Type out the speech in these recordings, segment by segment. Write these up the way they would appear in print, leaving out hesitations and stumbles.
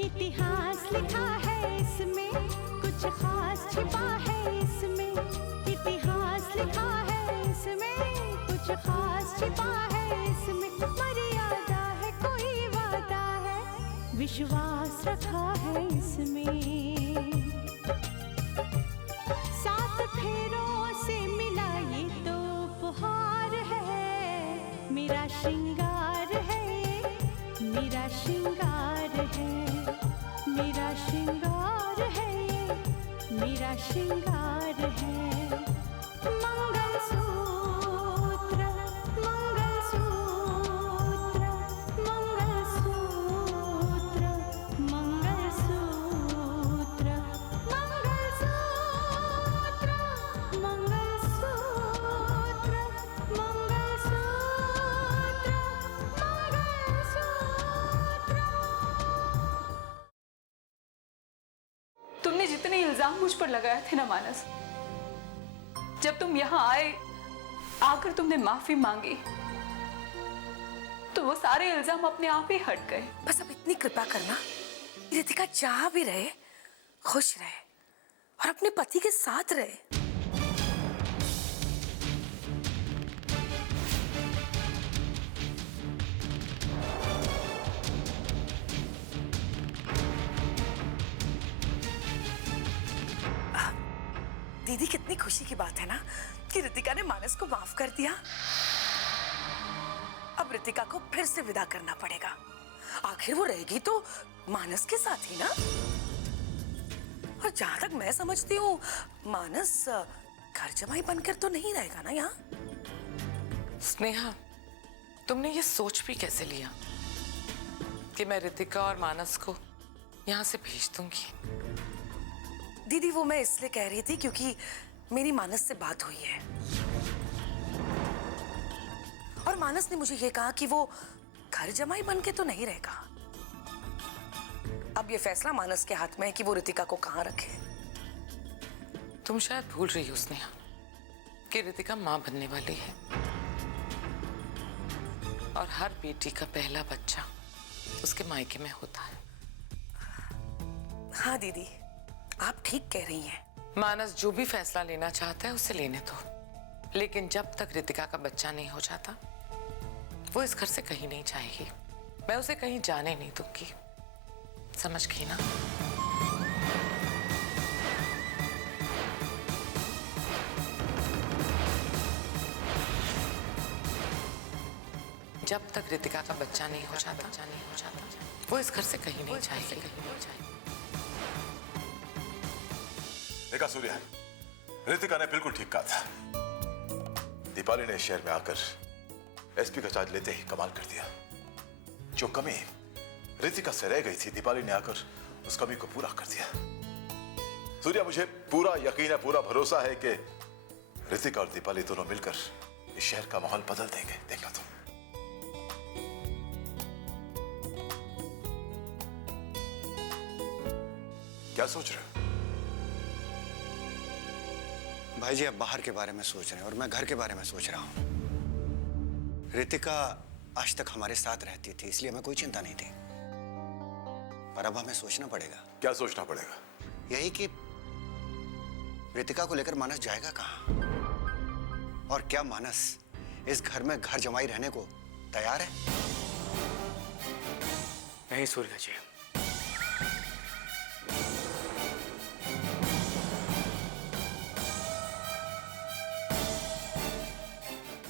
इतिहास लिखा है इसमें, कुछ खास छिपा है इसमें। इतिहास लिखा है इसमें, कुछ खास छिपा है इसमें। मर्यादा है, कोई वादा है, विश्वास रखा है इसमें। सात फेरों से मिला ये तो उपहार है, मेरा श्रृंगार है, मेरा श्रृंगार है, मेरा श्रृंगार है, मेरा श्रृंगार है। मंगलसूत्र, मंगलसूत्र, मंगलसूत्र, मंगलसूत्र, मंगलसूत्र, मंगलसूत्र, मंगलसूत्र। तुमने जितने इल्जाम मुझ पर लगाए थे ना मानस, जब तुम यहाँ आए, आकर तुमने माफी मांगी, तो वो सारे इल्जाम अपने आप ही हट गए। बस अब इतनी कृपा करना, रितिका जहाँ भी रहे खुश रहे और अपने पति के साथ रहे। दीदी, कितनी खुशी की बात है ना कि रितिका ने मानस को माफ कर दिया। अब रितिका को फिर से विदा करना पड़ेगा। आखिर वो रहेगी तो मानस के साथ ही ना। और जहां तक मैं समझती हूँ, मानस घर जमाई बनकर तो नहीं रहेगा ना यहाँ। स्नेहा, तुमने ये सोच भी कैसे लिया कि मैं रितिका और मानस को यहाँ से भेज दूंगी? दीदी, वो मैं इसलिए कह रही थी क्योंकि मेरी मानस से बात हुई है और मानस ने मुझे ये कहा कि वो घर जमाई बनके तो नहीं रहेगा। अब ये फैसला मानस के हाथ में है कि वो रितिका को कहाँ रखे। तुम शायद भूल रही हो स्नेहा कि रितिका माँ बनने वाली है और हर बेटी का पहला बच्चा उसके मायके में होता है। हाँ दीदी, आप ठीक कह रही हैं। मानस जो भी फैसला लेना चाहता है उसे लेने दो, लेकिन जब तक रितिका का बच्चा नहीं हो जाता, वो इस घर से कहीं नहीं जाएगी। मैं उसे कहीं जाने नहीं दूंगी, समझ गई ना? जब तक रितिका का बच्चा नहीं हो जाता, वो इस घर से कहीं नहीं जाएगी। देखा सूर्या, रितिका ने बिल्कुल ठीक कहा था। दीपाली ने शहर में आकर एसपी का चार्ज लेते ही कमाल कर दिया। जो कमी रितिका से रह गई थी, दीपाली ने आकर उस कमी को पूरा कर दिया। सूर्या, मुझे पूरा यकीन है, पूरा भरोसा है कि रितिका और दीपाली दोनों मिलकर इस शहर का माहौल बदल देंगे। देखना तुम। क्या सोच रहे हो? भाई जी, आप बाहर के बारे में सोच रहे हैं और मैं घर के बारे में सोच रहा हूं। रितिका आज तक हमारे साथ रहती थी, इसलिए हमें कोई चिंता नहीं थी, पर अब हमें सोचना पड़ेगा। क्या सोचना पड़ेगा? यही कि रितिका को लेकर मानस जाएगा कहां, और क्या मानस इस घर में घर जमाई रहने को तैयार है? नहीं सूर्या जी,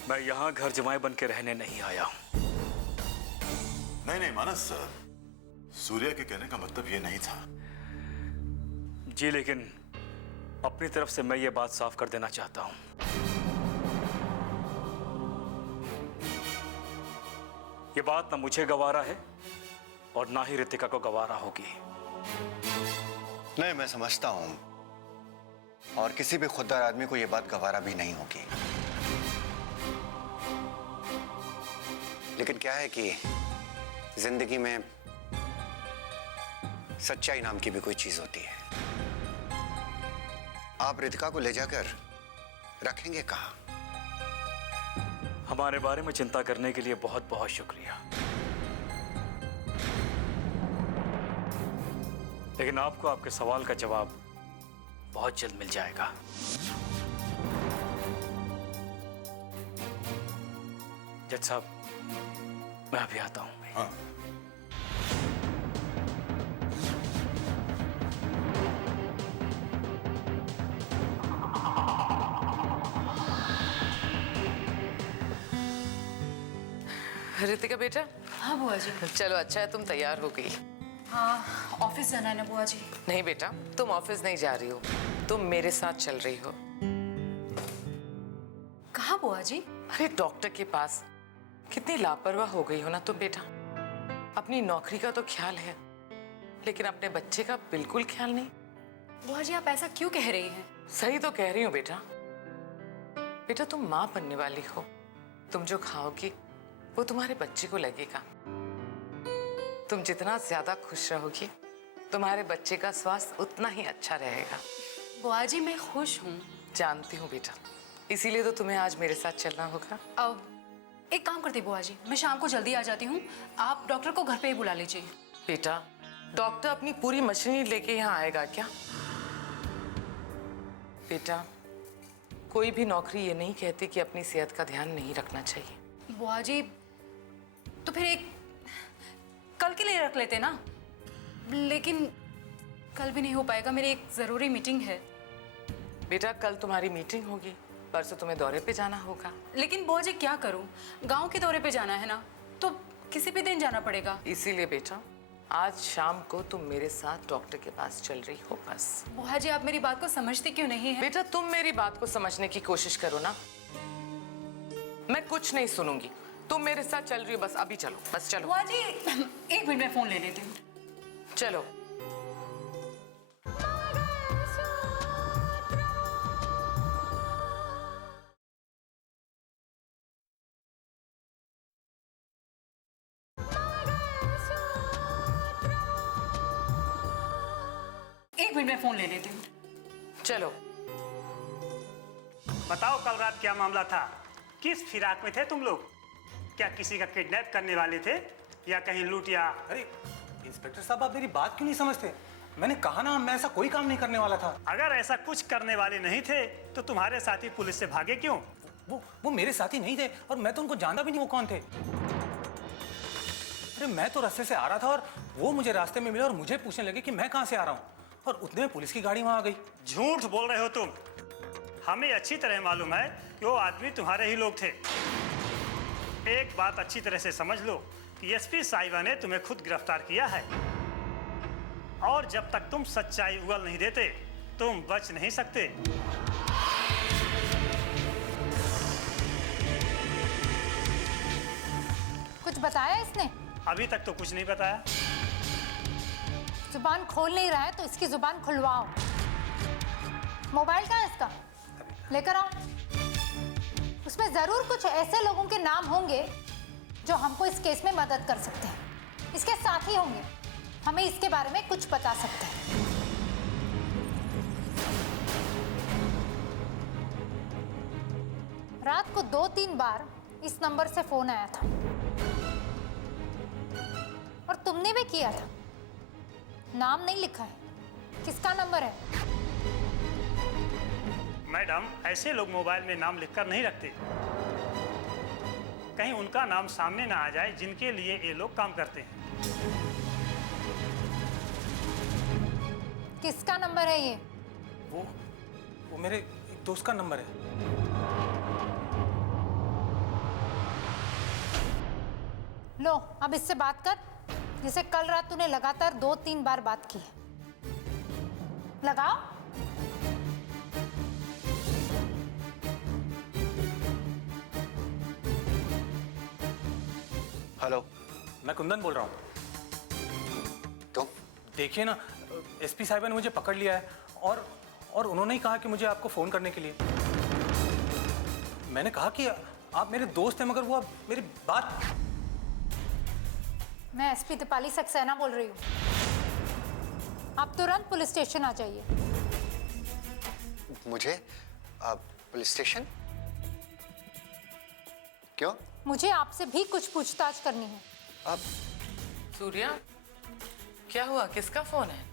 मैं यहां घर जमाई बन के रहने नहीं आया हूं। नहीं नहीं मानस, सूर्या के कहने का मतलब ये नहीं था। जी, लेकिन अपनी तरफ से मैं ये बात साफ कर देना चाहता हूं। ये बात ना मुझे गवारा है और ना ही रितिका को गवारा होगी। नहीं, मैं समझता हूं, और किसी भी खुददार आदमी को यह बात गवारा भी नहीं होगी। लेकिन क्या है कि जिंदगी में सच्चाई नाम की भी कोई चीज होती है। आप रितिका को ले जाकर रखेंगे कहां? हमारे बारे में चिंता करने के लिए बहुत बहुत शुक्रिया। लेकिन आपको आपके सवाल का जवाब बहुत जल्द मिल जाएगा। जज साहब, मैं अभी आता हूँ। हाँ। रितिका बेटा। हाँ बुआ जी। चलो अच्छा है तुम तैयार हो गई। हाँ ऑफिस जाना है ना बुआ जी। नहीं बेटा, तुम ऑफिस नहीं जा रही हो, तुम मेरे साथ चल रही हो। कहाँ बुआ जी? अरे डॉक्टर के पास। कितनी लापरवाह हो गई हो ना तुम बेटा। अपनी नौकरी का तो ख्याल है, लेकिन अपने बच्चे का बिल्कुल ख्याल नहीं। बुआ जी आप ऐसा क्यों कह रही हैं? सही तो कह रही हूँ बेटा। बेटा तुम माँ बनने वाली हो, तुम जो खाओगी वो तुम्हारे बच्चे को लगेगा। तुम जितना ज्यादा खुश रहोगी, तुम्हारे बच्चे का स्वास्थ्य उतना ही अच्छा रहेगा। बुआ जी मैं खुश हूँ। जानती हूँ बेटा, इसीलिए तो तुम्हें आज मेरे साथ चलना होगा। अब एक काम करती बुआ जी, मैं शाम को जल्दी आ जाती हूँ, आप डॉक्टर को घर पे ही बुला लीजिए। बेटा डॉक्टर अपनी पूरी मशीनरी लेके यहाँ आएगा क्या? बेटा कोई भी नौकरी ये नहीं कहती कि अपनी सेहत का ध्यान नहीं रखना चाहिए। बुआ जी तो फिर एक कल के लिए रख लेते ना, लेकिन कल भी नहीं हो पाएगा, मेरी एक जरूरी मीटिंग है। बेटा कल तुम्हारी मीटिंग होगी, परसों तुम्हें दौरे पे जाना होगा। लेकिन बुआ जी क्या करूं, गांव के दौरे पे जाना है ना, तो किसी भी दिन जाना पड़ेगा। इसीलिए बेटा आज शाम को तुम मेरे साथ डॉक्टर के पास चल रही हो बस। बुआ जी आप मेरी बात को समझती क्यों नहीं है? बेटा तुम मेरी बात को समझने की कोशिश करो ना, मैं कुछ नहीं सुनूंगी। तुम मेरे साथ चल रही हो बस, अभी चलो, बस चलो। बुआ जी एक मिनट में फोन ले लेती हूँ। चलो। एक मिनट में फोन ले लेती हूँ। चलो। बताओ कल रात क्या मामला था? किस फिराक में थे तुम लोग? क्या किसी का किडनैप करने वाले थे या कहीं लूट या? अरे इंस्पेक्टर साहब, आप मेरी बात क्यों नहीं समझते? मैंने कहा ना, मैं ऐसा कोई काम नहीं करने वाला था। अगर ऐसा कुछ करने वाले नहीं थे तो तुम्हारे साथी पुलिस से भागे क्यों? वो मेरे साथी नहीं थे और मैं तो उनको जानता भी नहीं वो कौन थे। अरे मैं तो रास्ते से आ रहा था और वो मुझे रास्ते में मिले और मुझे पूछने लगे कि मैं कहाँ से आ रहा हूँ, और उतने में पुलिस की गाड़ी वहाँ आ गई। झूठ बोल रहे हो तुम। हमें अच्छी तरह मालूम है कि वो आदमी तुम्हारे ही लोग थे। एक बात अच्छी तरह से समझ लो कि एसपी साहिबा ने तुम्हें खुद गिरफ्तार किया है, और जब तक तुम सच्चाई उगल नहीं देते तुम बच नहीं सकते। कुछ बताया इसने? अभी तक तो कुछ नहीं बताया। जुबान खोल नहीं रहा है तो इसकी जुबान खुलवाओ। मोबाइल कहाँ है इसका? लेकर आओ। उसमें जरूर कुछ ऐसे लोगों के नाम होंगे जो हमको इस केस में मदद कर सकते हैं। इसके साथी होंगे, हमें इसके बारे में कुछ बता सकते हैं। रात को 2-3 बार इस नंबर से फोन आया था और तुमने भी किया था। नाम नहीं लिखा है, किसका नंबर है? मैडम, ऐसे लोग मोबाइल में नाम लिखकर नहीं रखते, कहीं उनका नाम सामने ना आ जाए जिनके लिए ये लोग काम करते हैं। किसका नंबर है ये? वो मेरे एक दोस्त का नंबर है। लो अब इससे बात कर, जिसे कल रात तूने लगातार 2-3 बार बात की है। लगाओ। हेलो, मैं कुंदन बोल रहा हूँ। तुम? देखिए ना, एसपी साहिबा ने मुझे पकड़ लिया है और उन्होंने ही कहा कि मुझे आपको फोन करने के लिए। मैंने कहा कि आप मेरे दोस्त हैं, मगर वो आप मेरी बात। मैं एसपी दीपाली सक्सेना बोल रही हूँ। आप तुरंत पुलिस स्टेशन आ जाइए। मुझे पुलिस स्टेशन? क्यों? मुझे आपसे भी कुछ पूछताछ करनी है। आप? सूर्या क्या हुआ, किसका फोन है?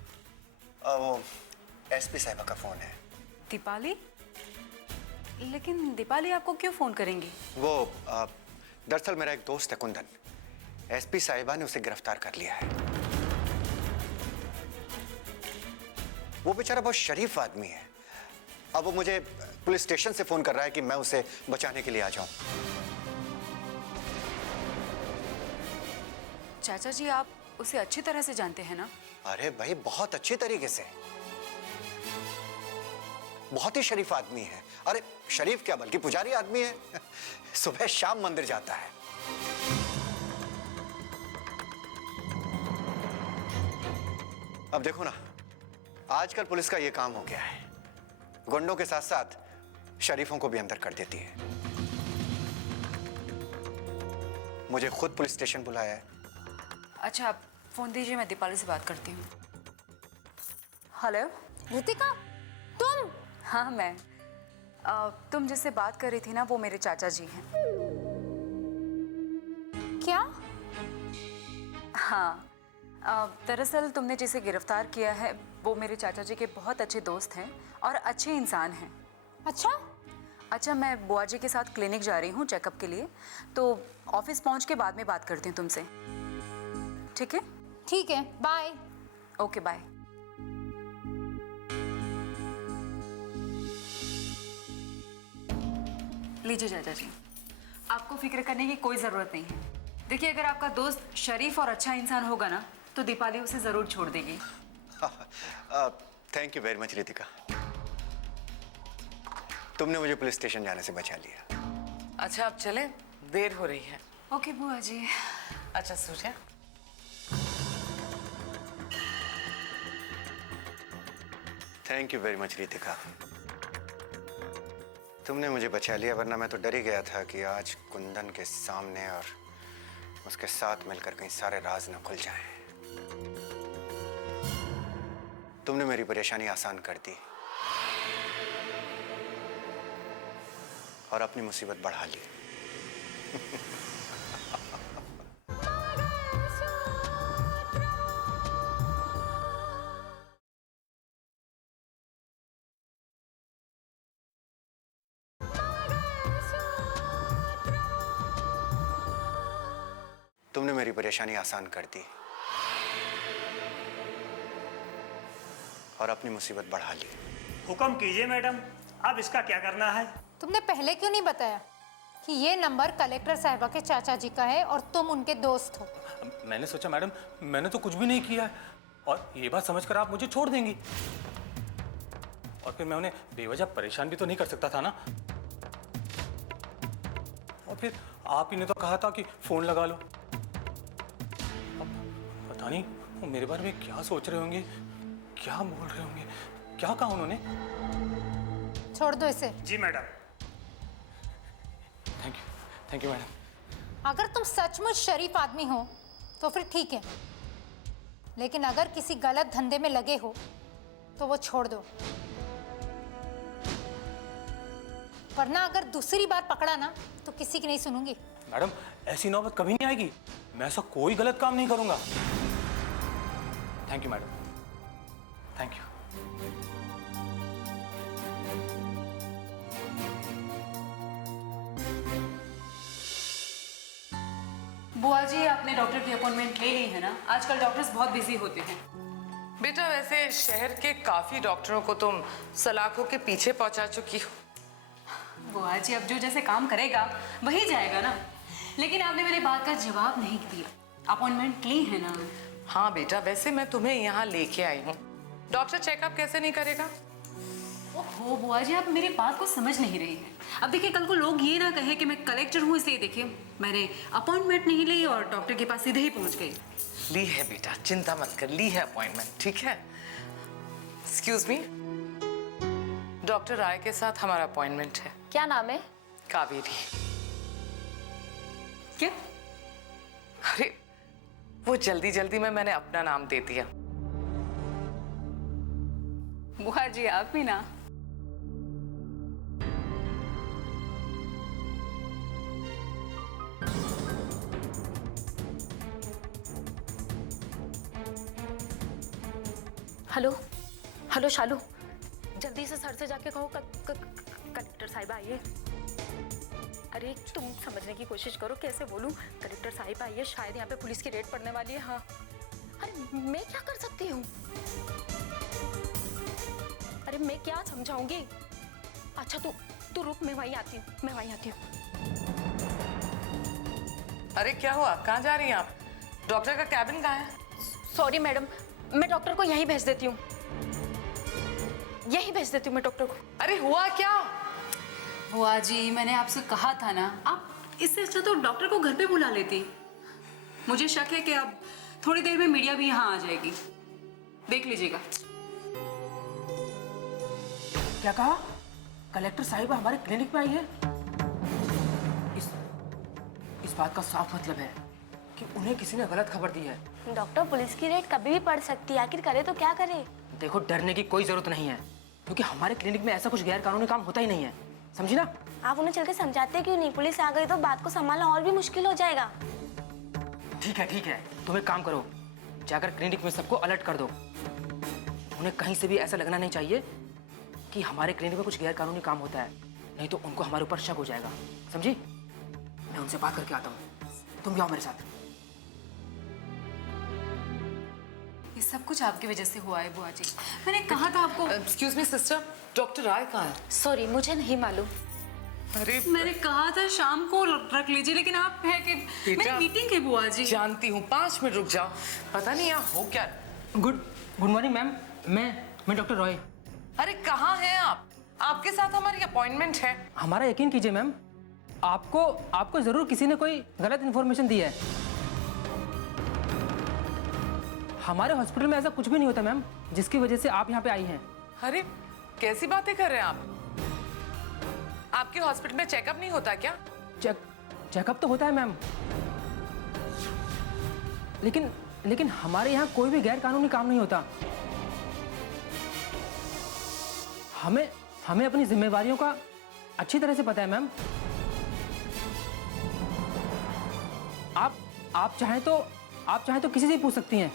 वो एसपी साहिबा का फोन है। दीपाली? लेकिन दीपाली आपको क्यों फोन करेंगी? वो दरअसल मेरा एक दोस्त है कुंदन, एसपी साहिबा ने उसे गिरफ्तार कर लिया है। वो बेचारा बहुत शरीफ आदमी है। अब वो मुझे पुलिस स्टेशन से फोन कर रहा है कि मैं उसे बचाने के लिए आ जाऊं। चाचा जी, आप उसे अच्छी तरह से जानते हैं ना? अरे भाई, बहुत अच्छे तरीके से। बहुत ही शरीफ आदमी है। अरे शरीफ क्या, बल्कि पुजारी आदमी है। सुबह शाम मंदिर जाता है। अब देखो ना, आजकल पुलिस का ये काम हो गया है, गुंडों के साथ साथ शरीफों को भी अंदर कर देती है। मुझे खुद पुलिस स्टेशन बुलाया है। अच्छा, आप फोन दीजिए, मैं दीपाली से बात करती हूँ। हेलो रितिका, तुम? हाँ, मैं तुम जिससे बात कर रही थी ना, वो मेरे चाचा जी हैं। क्या? हाँ, दरअसल तुमने जिसे गिरफ्तार किया है वो मेरे चाचा जी के बहुत अच्छे दोस्त हैं और अच्छे इंसान हैं। अच्छा, मैं बुआ जी के साथ क्लिनिक जा रही हूँ चेकअप के लिए, तो ऑफिस पहुँच के बाद में बात करती हूँ तुमसे, ठीक है? ठीक है, बाय। Okay, bye. लीजिए चाचा जी, आपको फिक्र करने की कोई ज़रूरत नहीं है। देखिए, अगर आपका दोस्त शरीफ और अच्छा इंसान होगा ना, तो दीपाली उसे ज़रूर छोड़ देगी। Thank you very much Ritika, तुमने मुझे पुलिस स्टेशन जाने से बचा लिया। अच्छा, अब चले, देर हो रही है। ओके बुआ जी। अच्छा Surya, thank you very much Ritika, तुमने मुझे बचा लिया, वरना मैं तो डर ही गया था कि आज कुंदन के सामने और उसके साथ मिलकर कहीं सारे राज न खुल जाएं। तुमने मेरी परेशानी आसान कर दी और अपनी मुसीबत बढ़ा ली। तुमने मेरी परेशानी आसान कर दी और अपनी मुसीबत बढ़ा ली। हुक्म कीजिए मैडम, अब इसका क्या करना है? तुमने पहले क्यों नहीं बताया कि ये नंबर कलेक्टर साहिबा के चाचा जी का है और तुम उनके दोस्त हो? मैंने सोचा मैडम, मैंने तो कुछ भी नहीं किया है, और ये बात समझकर आप मुझे छोड़ देंगी, और फिर मैं उन्हें बेवजह परेशान भी तो नहीं कर सकता था ना। और फिर आप ही ने तो कहा था कि फोन लगा लो। अब पता नहीं वो मेरे बारे में क्या सोच रहे होंगे, क्या बोल रहे होंगे, क्या कहा उन्होंने। छोड़ दो इसे। जी मैडम। Thank you madam. अगर तुम सचमुच शरीफ आदमी हो तो फिर ठीक है, लेकिन अगर किसी गलत धंधे में लगे हो तो वो छोड़ दो, वरना अगर दूसरी बार पकड़ा ना तो किसी की नहीं सुनूंगी। मैडम, ऐसी नौबत कभी नहीं आएगी, मैं ऐसा कोई गलत काम नहीं करूंगा। Thank you madam, thank you. बुआ जी, आपने डॉक्टर की अपॉइंटमेंट ले ली है ना? आजकल डॉक्टर्स बहुत बिजी होते हैं। बेटा वैसे शहर के काफी डॉक्टरों को तुम सलाखों के पीछे पहुंचा चुकी हो। बुआ जी, अब जो जैसे काम करेगा वही जाएगा ना। लेकिन आपने मेरी बात का जवाब नहीं दिया। अपॉइंटमेंट ली है ना? हाँ बेटा, वैसे मैं तुम्हें यहाँ लेके आई हूँ, डॉक्टर चेकअप कैसे नहीं करेगा? ओहो बुआ जी, आप मेरी बात को समझ नहीं रही हैं। अब देखिए, कल को लोग ये ना कहे कि मैं कलेक्टर हूँ इसलिए देखिए मैंने अपॉइंटमेंट नहीं ली और डॉक्टर के पास सीधे ही पहुँच गई। ली है बेटा, चिंता मत कर, ली है अपॉइंटमेंट, ठीक है? एक्सक्यूज मी, डॉक्टर राय के साथ हमारा अपॉइंटमेंट है। क्या नाम है? कावेरी। क्या? अरे वो जल्दी जल्दी में मैंने अपना नाम दे दिया। बुआ जी, आप भी ना। हेलो, हेलो शालू, जल्दी से सर से जाके कहो कलेक्टर साहिबा आइए। अरे तुम समझने की कोशिश करो कैसे बोलूं। कलेक्टर साहिबा आइए, शायद यहाँ पे पुलिस की रेड पड़ने वाली है। हाँ, अरे मैं क्या कर सकती हूँ? अरे मैं क्या समझाऊंगी? अच्छा तू रुक, मैं वहीं आती हूँ। अरे क्या हुआ, कहाँ जा रही हैं आप? डॉक्टर का कैबिन कहाँ है? सॉरी मैडम, मैं डॉक्टर को यहीं भेज देती हूँ। मैं डॉक्टर को। अरे हुआ क्या? बुआ जी, मैंने आपसे कहा था ना, आप इससे अच्छा तो डॉक्टर को घर पे बुला लेती। मुझे शक है कि अब थोड़ी देर में मीडिया भी यहाँ आ जाएगी, देख लीजिएगा। क्या कहा? कलेक्टर साहिबा हमारे क्लिनिक में आई है? इस बात का साफ मतलब है कि उन्हें किसी ने गलत खबर दी है। डॉक्टर, पुलिस की रेड कभी भी पड़ सकती है, आखिर करे तो क्या करे? देखो, डरने की कोई जरूरत नहीं है, क्योंकि हमारे क्लिनिक में ऐसा कुछ गैर कानूनी काम होता ही नहीं है, समझी ना? आप उन्हें चल के समझाते क्यों नहीं? पुलिस आ गई तो बात को संभालना और भी मुश्किल हो जाएगा। ठीक है, तुम एक काम करो, जाकर क्लिनिक में सबको अलर्ट कर दो। उन्हें कहीं से भी ऐसा लगना नहीं चाहिए कि हमारे क्लिनिक में कुछ गैर कानूनी काम होता है, नहीं तो उनको हमारे ऊपर शक हो जाएगा, समझी? मैं उनसे बात करके आता हूँ, तुम भी आओ मेरे साथ। ये सब कुछ आपकी वजह से हुआ है बुआ जी। मैंने कहा था आपको। एक्सक्यूज मी सिस्टर, डॉक्टर राय कहाँ है? सॉरी, मुझे नहीं मालूम। अरे मैंने कहा था शाम को रख लीजिए, लेकिन आप है कि मेरी मीटिंग है बुआ जी। जानती हूँ, 5 मिनट रुक जाओ। पता नहीं यहाँ हो क्या। गुड मॉर्निंग मैम, मैं डॉक्टर रॉय। अरे कहाँ हैं आप? आपके साथ हमारी अपॉइंटमेंट है। हमारा यकीन कीजिए मैम, आपको जरूर किसी ने कोई गलत इन्फॉर्मेशन दी है। हमारे हॉस्पिटल में ऐसा कुछ भी नहीं होता मैम, जिसकी वजह से आप यहाँ पे आई हैं। अरे कैसी बातें कर रहे हैं आप? आपके हॉस्पिटल में चेकअप नहीं होता क्या? चेकअप तो होता है मैम, लेकिन हमारे यहाँ कोई भी गैर कानूनी काम नहीं होता। हमें अपनी जिम्मेवारियों का अच्छी तरह से पता है मैम। आप चाहें तो किसी से पूछ सकती हैं।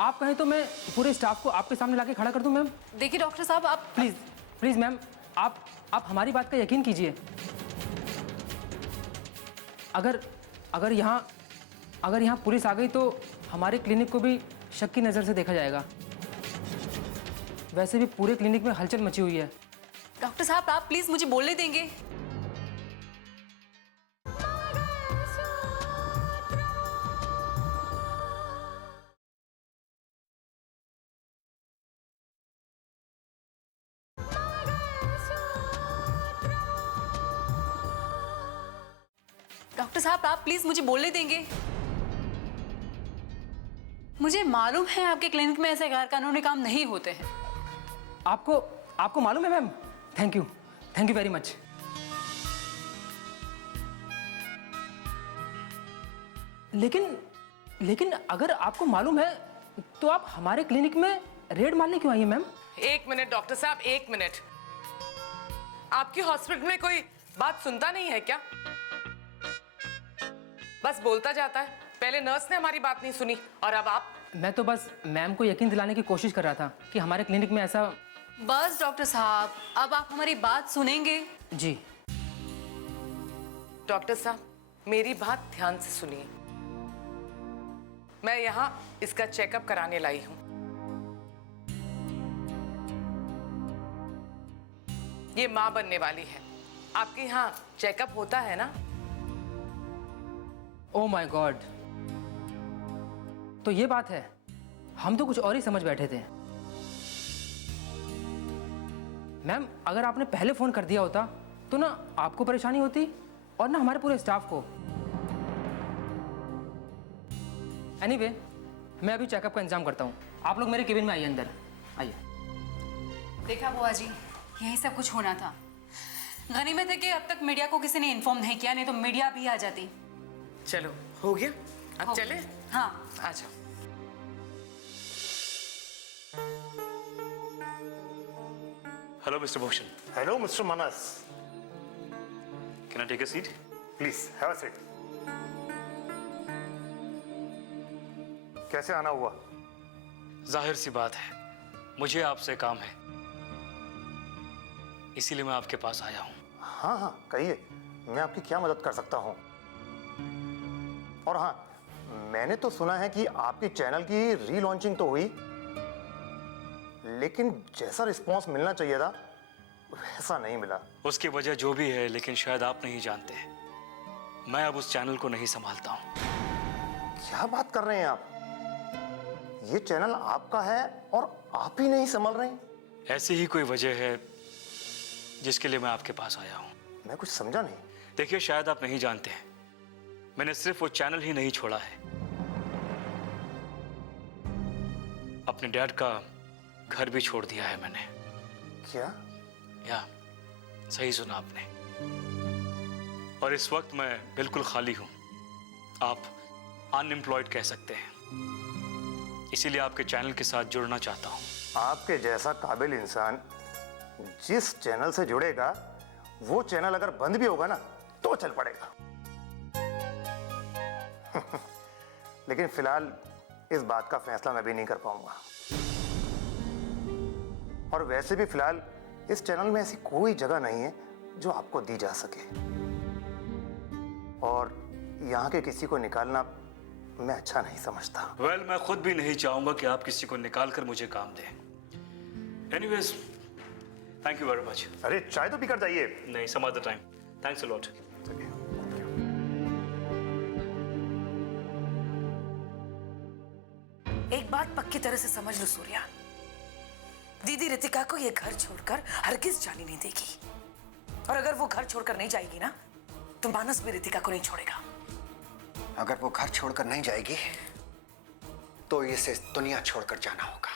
आप कहें तो मैं पूरे स्टाफ को आपके सामने लाके खड़ा कर दूं मैम। देखिए डॉक्टर साहब, आप प्लीज मैम, आप हमारी बात का यकीन कीजिए। अगर यहाँ पुलिस आ गई तो हमारे क्लिनिक को भी शक की नज़र से देखा जाएगा। वैसे भी पूरे क्लिनिक में हलचल मची हुई है। डॉक्टर साहब, आप प्लीज मुझे बोलने देंगे? डॉक्टर साहब, आप प्लीज मुझे बोलने देंगे? मुझे मालूम है आपके क्लिनिक में ऐसे गैर कानूनी काम नहीं होते हैं। आपको मालूम है ma'am? Thank you very much. लेकिन अगर आपको मालूम है तो आप हमारे क्लिनिक में रेड मारने क्यों आई हैं मैम? 1 मिनट डॉक्टर साहब, 1 मिनट। आपके हॉस्पिटल में कोई बात सुनता नहीं है क्या? बस बोलता जाता है। पहले नर्स ने हमारी बात नहीं सुनी और अब आप। मैं तो बस मैम को यकीन दिलाने की कोशिश कर रहा था कि हमारे क्लिनिक में ऐसा। बस डॉक्टर साहब, अब आप हमारी बात सुनेंगे? जी डॉक्टर साहब, मेरी बात ध्यान से सुनिए। मैं यहाँ इसका चेकअप कराने लाई हूँ। ये माँ बनने वाली है। आपके यहाँ चेकअप होता है ना? ओह माय गॉड, तो ये बात है। हम तो कुछ और ही समझ बैठे थे मैम। अगर आपने पहले फोन कर दिया होता तो ना आपको परेशानी होती और ना हमारे पूरे स्टाफ को। एनीवे, मैं अभी चेकअप का इंतजाम करता हूँ। आप लोग मेरे केबिन में आइए, अंदर आइए। देखा बुआ जी, यही सब कुछ होना था। गनीमत है कि अब तक मीडिया को किसी ने इन्फॉर्म नहीं किया, नहीं तो मीडिया भी आ जाती। चलो, हो गया? अब चले? हाँ, आ जाओ। Hello Mister Bhushan. Hello Mister Manas, can I take a seat? Please have a seat. कैसे आना हुआ? जाहिर सी बात है, मुझे आपसे काम है, इसीलिए मैं आपके पास आया हूँ। हाँ हाँ कहिए, मैं आपकी क्या मदद कर सकता हूँ। और हाँ, मैंने तो सुना है कि आपके चैनल की रीलॉन्चिंग तो हुई, लेकिन जैसा रिस्पॉन्स मिलना चाहिए था वैसा नहीं मिला। उसकी वजह जो भी है, लेकिन शायद आप नहीं जानते, मैं अब उस चैनल को नहीं संभालता हूँ। क्या बात कर रहे हैं आप? ये चैनल आपका है और आप ही नहीं संभाल रहे हैं? ऐसी ही कोई वजह है जिसके लिए मैं आपके पास आया हूँ। मैं कुछ समझा नहीं। देखिए, शायद आप नहीं जानते हैं, मैंने सिर्फ वो चैनल ही नहीं छोड़ा है, अपने डैड का घर भी छोड़ दिया है मैंने। क्या? या सही सुना आपने। और इस वक्त मैं बिल्कुल खाली हूं, आप अनएम्प्लॉयड कह सकते हैं। इसीलिए आपके चैनल के साथ जुड़ना चाहता हूं। आपके जैसा काबिल इंसान जिस चैनल से जुड़ेगा, वो चैनल अगर बंद भी होगा ना तो चल पड़ेगा। लेकिन फिलहाल इस बात का फैसला मैं भी नहीं कर पाऊंगा। और वैसे भी फिलहाल इस चैनल में ऐसी कोई जगह नहीं है जो आपको दी जा सके, और यहाँ के किसी को निकालना मैं अच्छा नहीं समझता। वेल, मैं खुद भी नहीं चाहूंगा कि आप किसी को निकाल कर मुझे काम दें। Anyways, thank you very much. अरे चाय तो पीकर जाइए। नहीं, some other time. Thanks a lot. एक बात पक्की तरह से समझ लो सूर्या, दीदी रितिका को ये घर छोड़कर हरगिज जाने नहीं देगी। और अगर वो घर छोड़कर नहीं जाएगी ना, तो मानस भी रितिका को नहीं छोड़ेगा। अगर वो घर छोड़कर नहीं जाएगी तो इसे दुनिया छोड़कर जाना होगा।